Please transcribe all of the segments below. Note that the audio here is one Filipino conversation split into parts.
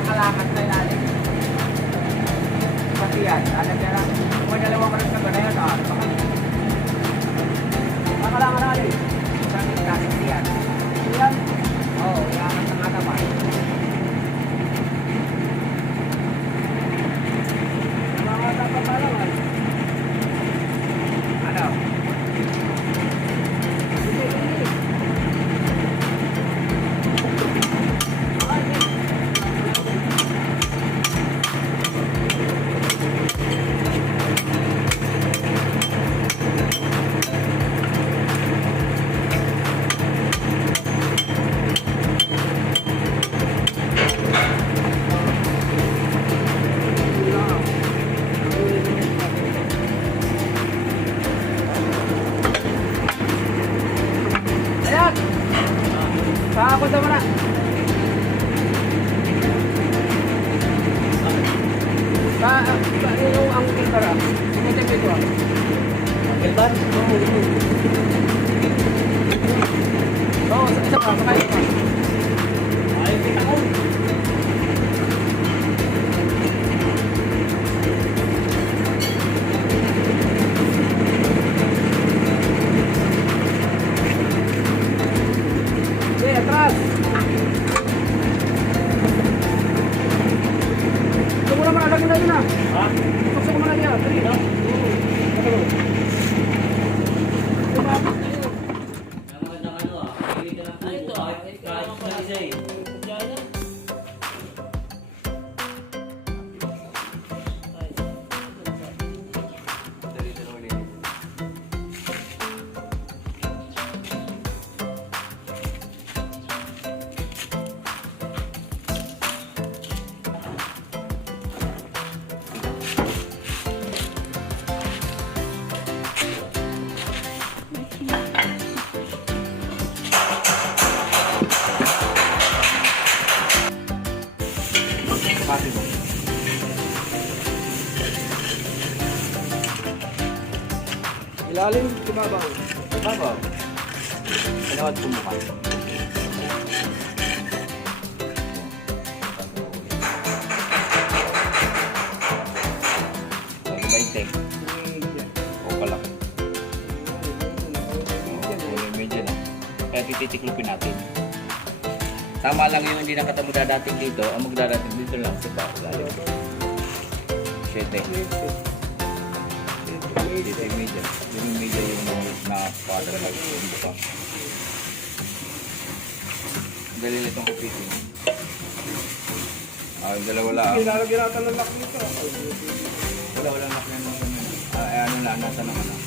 Kakalakad na ilalim. Pati yan, lalagyan lang. Kung may dalawang maras na ba na yan, kakalakad na ilalim. Sabi ka, kasi yan. Yan? Oo, iangat na nga naman. Mga dapat palaman. Ano? Ako sama na. Yung ang kilbara. Sumunod ko ito. Kilbar? Oo, isa pa. Makain pa. Ay, kita ko. Atras. Gusto mo naman alagin na yun ha? Ha? Gusto mo na niya. Dali. Ha? Oo. Tumapit na yun. Ang magandang ano ah. Pili ka lang po. Ito ah. Kahit sa isa eh. Ilalim, tumabaw. Tumabaw. Kalawat pumuka. Baitek. O kalaki. Medyo na. Kaya tititiklupin natin. Tama lang yung hindi nakatamo dadating dito. Ang magdadating dito lang sa ilalim. 7. Dito yung media. Yung media yung na-father like yung buka. Dali itong kupitin. Yung dalawa lang. Ginalagyan natin ng lock nito. Wala lock na naman. Ano lang, nasa naman na.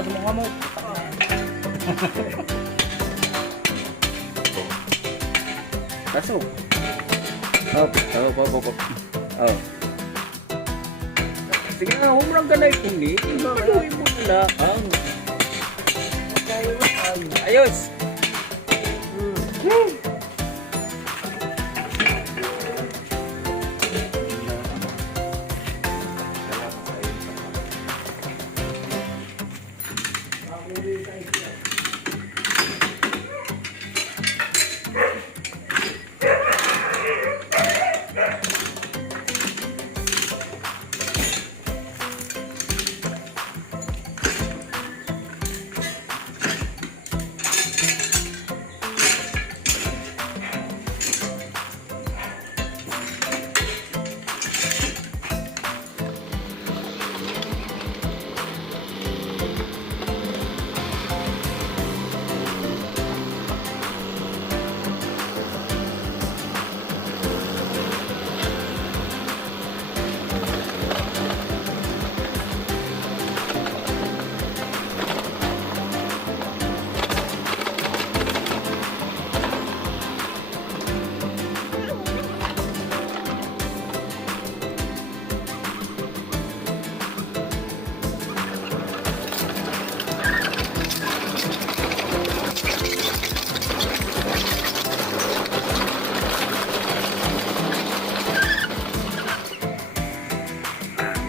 sumukha mo. Pasok. Oh, oh. Sige na, humrang ka na itong paluin mo na lang. Ayos!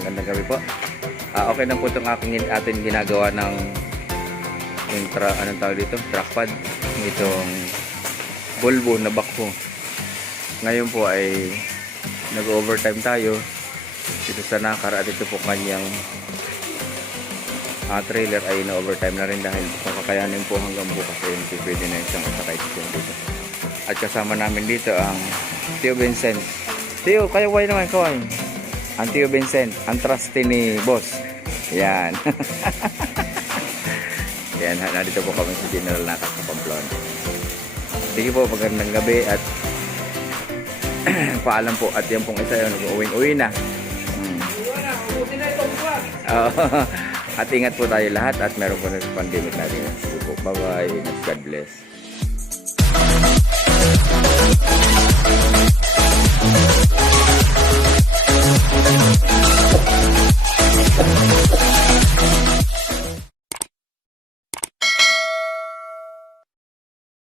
Magandang gabi po. Okay na po itong atin ginagawa ng yung anong tawag dito? Trackpad. Itong bulbo na backhoe. Ngayon po ay nag-overtime tayo dito sa nakar at ito po kanyang trailer ay na-overtime na rin dahil kakayanin po hanggang bukas ay pwede na isang sakay dito. At kasama namin dito ang Tio Vincent. Tio, kaway naman, kaway. Ang Tio Vincent, ang trusty ni boss. Yan. Yan, narito po kami sa General Nakas sa Pamplona. Sige po, magandang gabi at paalam po. At yan pong isa yun, uwi na. At ingat po tayo lahat at meron po na sa pandemic natin. Sige po, bye-bye. God bless.